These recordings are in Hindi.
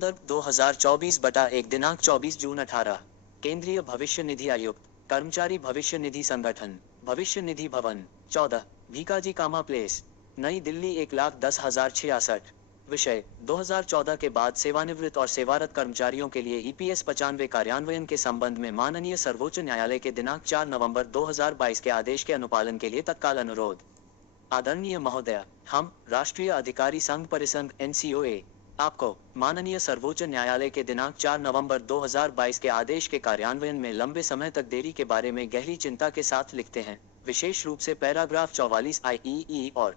संदर्भ 2024/1 दिनांक 24 जून 18। केंद्रीय भविष्य निधि आयुक्त, कर्मचारी भविष्य निधि संगठन, भविष्य निधि भवन 14, भीकाजी कामा प्लेस, नई दिल्ली 1,10,66। विषय 2014 के बाद सेवानिवृत्त और सेवारत कर्मचारियों के लिए EPS 95 कार्यान्वयन के संबंध में माननीय सर्वोच्च न्यायालय के दिनांक 4 नवंबर 2022 के आदेश के अनुपालन के लिए तत्काल अनुरोध। आदरणीय महोदय, हम राष्ट्रीय अधिकारी संघ परिसंघ NCOA आपको माननीय सर्वोच्च न्यायालय के दिनांक 4 नवंबर 2022 के आदेश के कार्यान्वयन में लंबे समय तक देरी के बारे में गहरी चिंता के साथ लिखते हैं, विशेष रूप से पैराग्राफ 44 IEE और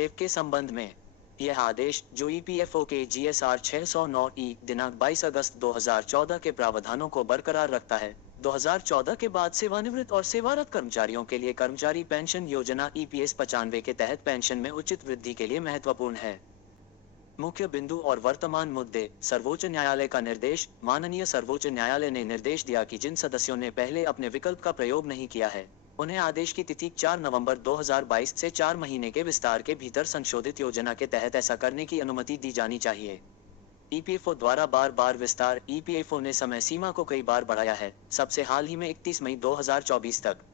F के संबंध में। यह आदेश, जो EPFO के GSR 609E दिनांक 22 अगस्त 2014 के प्रावधानों को बरकरार रखता है, 2014 के बाद सेवानिवृत्त और सेवारत कर्मचारियों के लिए कर्मचारी पेंशन योजना EPS 95 के तहत पेंशन में उचित वृद्धि के लिए महत्वपूर्ण है। मुख्य बिंदु और वर्तमान मुद्दे। सर्वोच्च न्यायालय का निर्देश। माननीय सर्वोच्च न्यायालय ने निर्देश दिया कि जिन सदस्यों ने पहले अपने विकल्प का प्रयोग नहीं किया है, उन्हें आदेश की तिथि 4 नवंबर 2022 से 4 महीने के विस्तार के भीतर संशोधित योजना के तहत ऐसा करने की अनुमति दी जानी चाहिए। EPFO द्वारा बार बार विस्तार। EPFO ने समय सीमा को कई बार बढ़ाया है, सबसे हाल ही में 31 मई 2024 तक।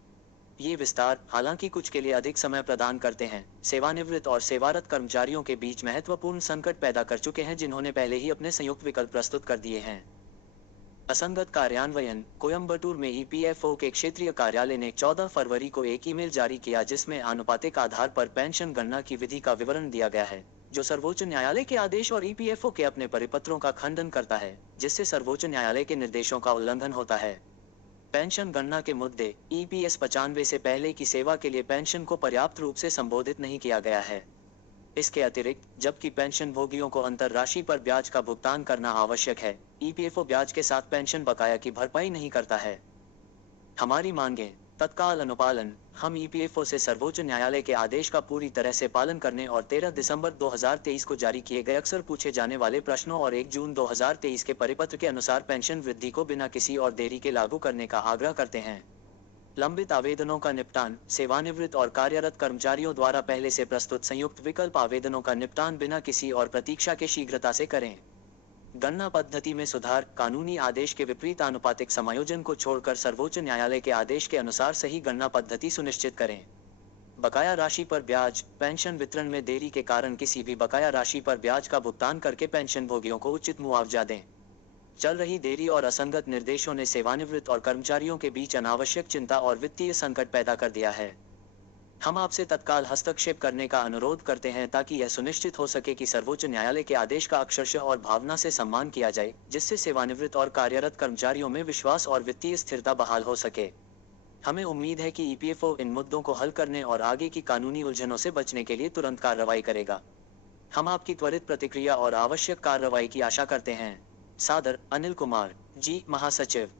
ये विस्तार, हालांकि कुछ के लिए अधिक समय प्रदान करते हैं, सेवानिवृत्त और सेवारत कर्मचारियों के बीच महत्वपूर्ण संकट पैदा कर चुके हैं जिन्होंने पहले ही अपने संयुक्त विकल्प प्रस्तुत कर दिए हैं। असंगत कार्यान्वयन। कोयम्बटूर में EPFO के क्षेत्रीय कार्यालय ने 14 फरवरी को एक ईमेल जारी किया जिसमें आनुपातिक आधार पर पेंशन गणना की विधि का विवरण दिया गया है, जो सर्वोच्च न्यायालय के आदेश और EPFO के अपने परिपत्रों का खंडन करता है, जिससे सर्वोच्च न्यायालय के निर्देशों का उल्लंघन होता है। पेंशन गणना के मुद्दे। EPS 95 से पहले की सेवा के लिए पेंशन को पर्याप्त रूप से संबोधित नहीं किया गया है। इसके अतिरिक्त, जबकि पेंशन भोगियों को अंतर राशि पर ब्याज का भुगतान करना आवश्यक है, EPFO ब्याज के साथ पेंशन बकाया की भरपाई नहीं करता है। हमारी मांगे। तत्काल अनुपालन। हम EPFO से सर्वोच्च न्यायालय के आदेश का पूरी तरह से पालन करने और 13 दिसंबर 2023 को जारी किए गए अक्सर पूछे जाने वाले प्रश्नों और 1 जून 2023 के परिपत्र के अनुसार पेंशन वृद्धि को बिना किसी और देरी के लागू करने का आग्रह करते हैं। लंबित आवेदनों का निपटान। सेवानिवृत्त और कार्यरत कर्मचारियों द्वारा पहले से प्रस्तुत संयुक्त विकल्प आवेदनों का निपटान बिना किसी और प्रतीक्षा के शीघ्रता से करें। गणना पद्धति में सुधार। कानूनी आदेश के विपरीत आनुपातिक समायोजन को छोड़कर सर्वोच्च न्यायालय के आदेश के अनुसार सही गणना पद्धति सुनिश्चित करें। बकाया राशि पर ब्याज। पेंशन वितरण में देरी के कारण किसी भी बकाया राशि पर ब्याज का भुगतान करके पेंशन भोगियों को उचित मुआवजा दें। चल रही देरी और असंगत निर्देशों ने सेवानिवृत्त और कर्मचारियों के बीच अनावश्यक चिंता और वित्तीय संकट पैदा कर दिया है। हम आपसे तत्काल हस्तक्षेप करने का अनुरोध करते हैं ताकि यह सुनिश्चित हो सके कि सर्वोच्च न्यायालय के आदेश का अक्षरशः और भावना से सम्मान किया जाए, जिससे सेवानिवृत्त और कार्यरत कर्मचारियों में विश्वास और वित्तीय स्थिरता बहाल हो सके। हमें उम्मीद है कि EPFO इन मुद्दों को हल करने और आगे की कानूनी उलझनों से बचने के लिए तुरंत कार्रवाई करेगा। हम आपकी त्वरित प्रतिक्रिया और आवश्यक कार्रवाई की आशा करते हैं। सादर, अनिल कुमार जी, महासचिव।